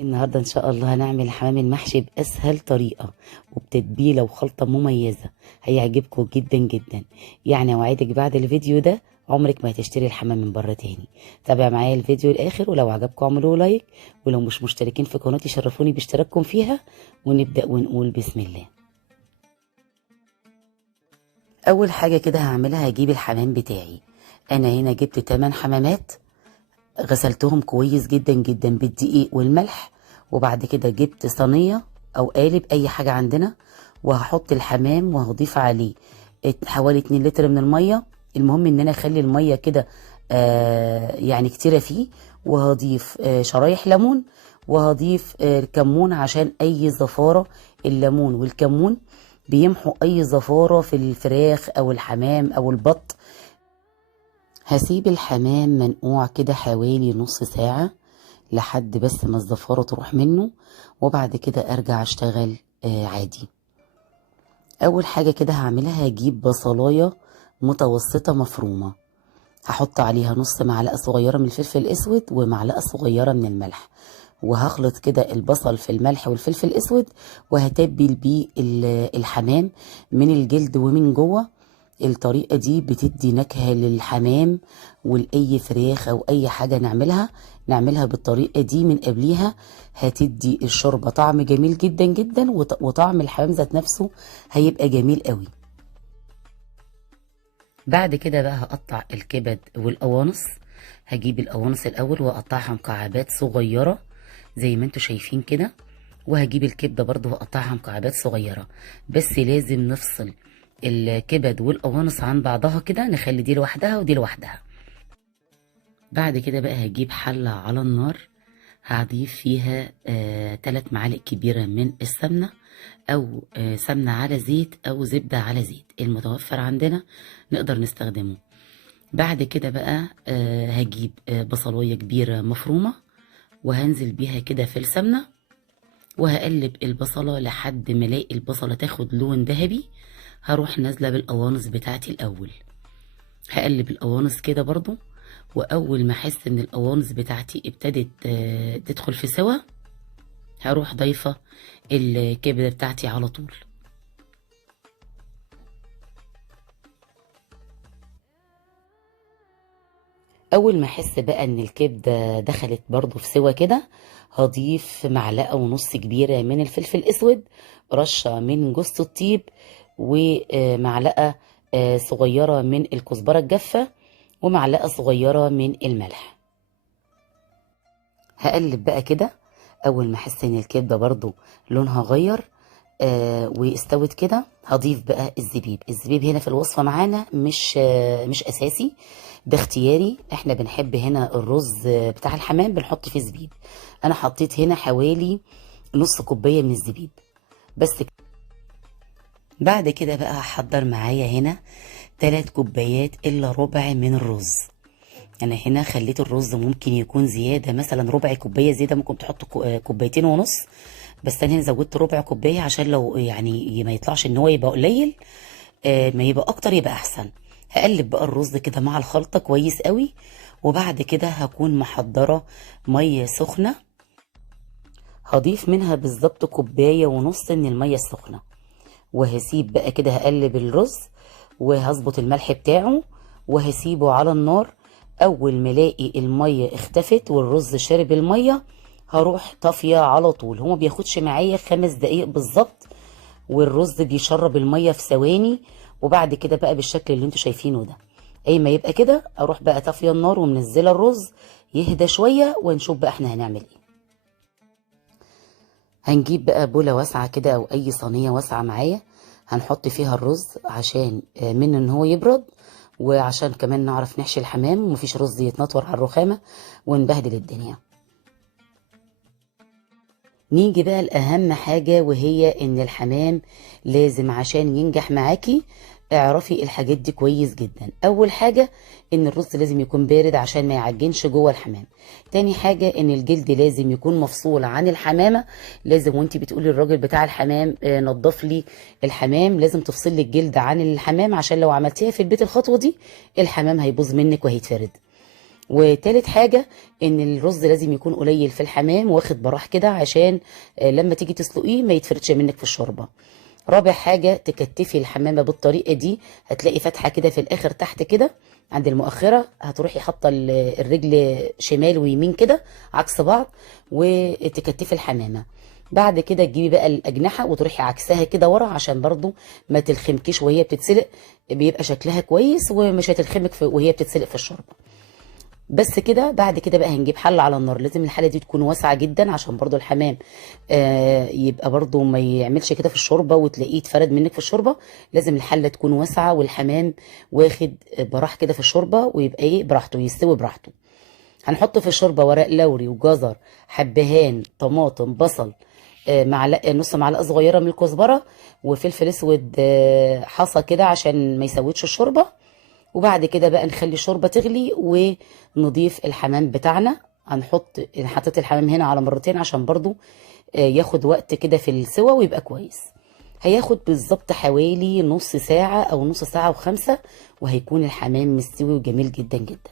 النهاردة إن شاء الله هنعمل الحمام المحشي بأسهل طريقة وبتتبيلة وخلطة مميزة. هيعجبكم جدا جدا. يعني أوعدك بعد الفيديو ده عمرك ما هتشتري الحمام من بره تاني. تابع معايا الفيديو الآخر، ولو عجبكم اعملوا لايك، ولو مش مشتركين في قناتي شرفوني باشتراككم فيها. ونبدأ ونقول بسم الله. أول حاجة كده هعملها هجيب الحمام بتاعي. أنا هنا جبت 8 حمامات، غسلتهم كويس جدا جدا بالدقيق والملح. وبعد كده جبت صينيه او قالب اي حاجه عندنا، وهحط الحمام وهضيف عليه حوالي 2 لتر من الميه. المهم ان انا اخلي الميه كده يعني كتيره فيه. وهضيف شرايح ليمون، وهضيف كمون عشان اي زفاره. الليمون والكمون بيمحوا اي زفاره في الفراخ او الحمام او البط. هسيب الحمام منقوع كده حوالي نص ساعة لحد بس ما الزفارة تروح منه، وبعد كده ارجع اشتغل عادي. اول حاجة كده هعملها هجيب بصلاية متوسطة مفرومة، هحط عليها نص معلقة صغيرة من الفلفل الاسود ومعلقة صغيرة من الملح، وهخلط كده البصل في الملح والفلفل الاسود، وهتبل بيه الحمام من الجلد ومن جوه. الطريقة دي بتدي نكهة للحمام ولأي فراخ أو أي حاجة نعملها بالطريقة دي من قبليها. هتدي الشوربة طعم جميل جدا جدا، وطعم الحمام ذات نفسه هيبقى جميل قوي. بعد كده بقى هقطع الكبد والقوانص. هجيب القوانص الأول وأقطعها مكعبات صغيرة زي ما انتوا شايفين كده، وهجيب الكبدة برضو وأقطعها مكعبات صغيرة. بس لازم نفصل الكبد والقوانص عن بعضها كده، نخلي دي لوحدها ودي لوحدها. بعد كده بقى هجيب حلة على النار، هضيف فيها 3 معالق كبيرة من السمنة، أو سمنة على زيت أو زبدة على زيت، المتوفر عندنا نقدر نستخدمه. بعد كده بقى هجيب بصلاية كبيرة مفرومة، وهنزل بيها كده في السمنة، وهقلب البصلة لحد ما الاقي البصلة تاخد لون ذهبي. هروح نازلة بالقوانص بتاعتي الأول، هقلب القوانص كده برضو. وأول ما أحس إن القوانص بتاعتي ابتدت تدخل في سوا، هروح ضايفة الكبدة بتاعتي على طول. أول ما أحس بقى إن الكبدة دخلت برضو في سوا كده، هضيف معلقة ونص كبيرة من الفلفل الأسود، رشة من جوز الطيب، ومعلقة صغيرة من الكزبرة الجافة، ومعلقة صغيرة من الملح. هقلب بقى كده. أول ما أحس إن الكبدة برضو لونها غير واستوت كده، هضيف بقى الزبيب هنا في الوصفة معانا مش أساسي، ده اختياري. احنا بنحب هنا الرز بتاع الحمام بنحط فيه زبيب. أنا حطيت هنا حوالي نص كوباية من الزبيب بس كده. بعد كده بقى هحضر معايا هنا 3 كوبايات إلا ربع من الرز. انا هنا خليت الرز ممكن يكون زياده، مثلا ربع كوبايه زياده، ممكن تحط كوبايتين ونص، بس انا هنا زودت ربع كوبايه عشان لو يعني ما يطلعش ان هو يبقى قليل، ما يبقى اكتر يبقى احسن. هقلب بقى الرز كده مع الخلطه كويس قوي، وبعد كده هكون محضره ميه سخنه، هضيف منها بالظبط كوبايه ونص من الميه السخنه، وهسيب بقى كده هقلب الرز، وهظبط الملح بتاعه، وهسيبه على النار. اول ما الاقي الميه اختفت والرز شرب الميه، هروح طافيه على طول. هو ما بياخدش معايا 5 دقايق بالظبط، والرز بيشرب الميه في ثواني. وبعد كده بقى بالشكل اللي انتوا شايفينه ده، اي ما يبقى كده اروح بقى طافيه النار ومنزله الرز يهدى شويه، ونشوف بقى احنا هنعمل ايه. هنجيب بقى بولة واسعة كده او اي صينية واسعة معايا، هنحط فيها الرز عشان من ان هو يبرد، وعشان كمان نعرف نحشي الحمام ومفيش رز يتنطور على الرخامة ونبهدل الدنيا. نيجي بقى لأهم حاجة، وهي ان الحمام لازم عشان ينجح معاكي اعرفي الحاجات دي كويس جدا. اول حاجة ان الرز لازم يكون بارد عشان ما يعجنش جوه الحمام. تاني حاجة ان الجلد لازم يكون مفصول عن الحمامة. لازم وانتي بتقولي للراجل بتاع الحمام نضف لي الحمام، لازم تفصل لي الجلد عن الحمام، عشان لو عملتيها في البيت الخطوة دي الحمام هيبوظ منك وهيتفرد. وتالت حاجة ان الرز لازم يكون قليل في الحمام واخد براح كده، عشان لما تيجي تسلقيه ما يتفردش منك في الشوربة. رابع حاجة تكتفي الحمامة بالطريقة دي، هتلاقي فتحة كده في الاخر تحت كده عند المؤخرة، هتروحي حاطة الرجل شمال ويمين كده عكس بعض وتكتفي الحمامة. بعد كده تجيبي بقى الأجنحة وتروحي عكسها كده ورا، عشان برضو ما تلخمكيش وهي بتتسلق، بيبقى شكلها كويس ومش هتلخمك وهي بتتسلق في الشوربة. بس كده. بعد كده بقى هنجيب حله على النار، لازم الحله دي تكون واسعه جدا عشان برضو الحمام يبقى برضو ما يعملش كده في الشوربه وتلاقيه اتفرد منك في الشوربه. لازم الحله تكون واسعه والحمام واخد براح كده في الشوربه، ويبقى ايه براحته، يستوي براحته. هنحط في الشوربه ورق لوري وجزر، حبهان، طماطم، بصل، معلقه، نص معلقه صغيره من الكزبره، وفلفل اسود حصى كده عشان ما يسودش الشوربه. وبعد كده بقى نخلي الشوربه تغلي ونضيف الحمام بتاعنا. حطيت الحمام هنا على مرتين عشان برضو ياخد وقت كده في السوا ويبقى كويس. هياخد بالظبط حوالي نص ساعة او نص ساعة و5، وهيكون الحمام مستوي وجميل جدا جدا.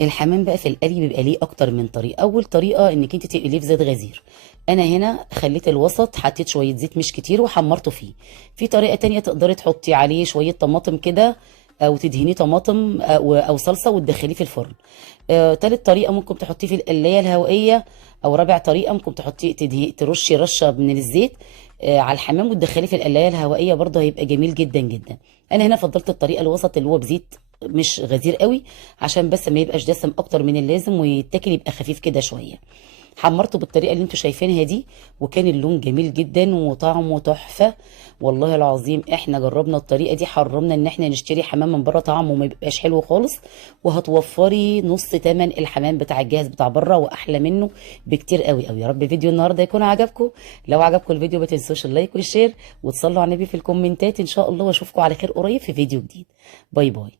الحمام بقى في القلي بيبقى ليه اكتر من طريقه. اول طريقه انك انت تقليه في زيت غزير، انا هنا خليت الوسط، حطيت شويه زيت مش كتير وحمرته فيه. في طريقه تانية تقدري تحطي عليه شويه طماطم كده، او تدهنيه طماطم او صلصه وتدخليه في الفرن. تالت طريقه ممكن تحطيه في القلايه الهوائيه، او رابع طريقه ممكن تحطيه ترشي رشه من الزيت على الحمام وتدخليه في القلايه الهوائيه، برضه هيبقى جميل جدا جدا. انا هنا فضلت الطريقه الوسط اللي هو بزيت مش غزير قوي، عشان بس ما يبقاش دسم اكتر من اللازم ويتاكل يبقى خفيف كده شويه. حمرته بالطريقه اللي انتوا شايفينها دي، وكان اللون جميل جدا وطعمه تحفه. والله العظيم احنا جربنا الطريقه دي، حرمنا ان احنا نشتري حمام من بره، طعمه ما بيبقاش حلو خالص، وهتوفري نص تمن الحمام بتاع الجاهز بتاع بره واحلى منه بكتير قوي قوي. يا رب فيديو النهارده يكون عجبكم. لو عجبكم الفيديو ما تنسوش اللايك والشير وتصلوا على النبي في الكومنتات ان شاء الله، واشوفكم على خير قريب في فيديو جديد. باي باي.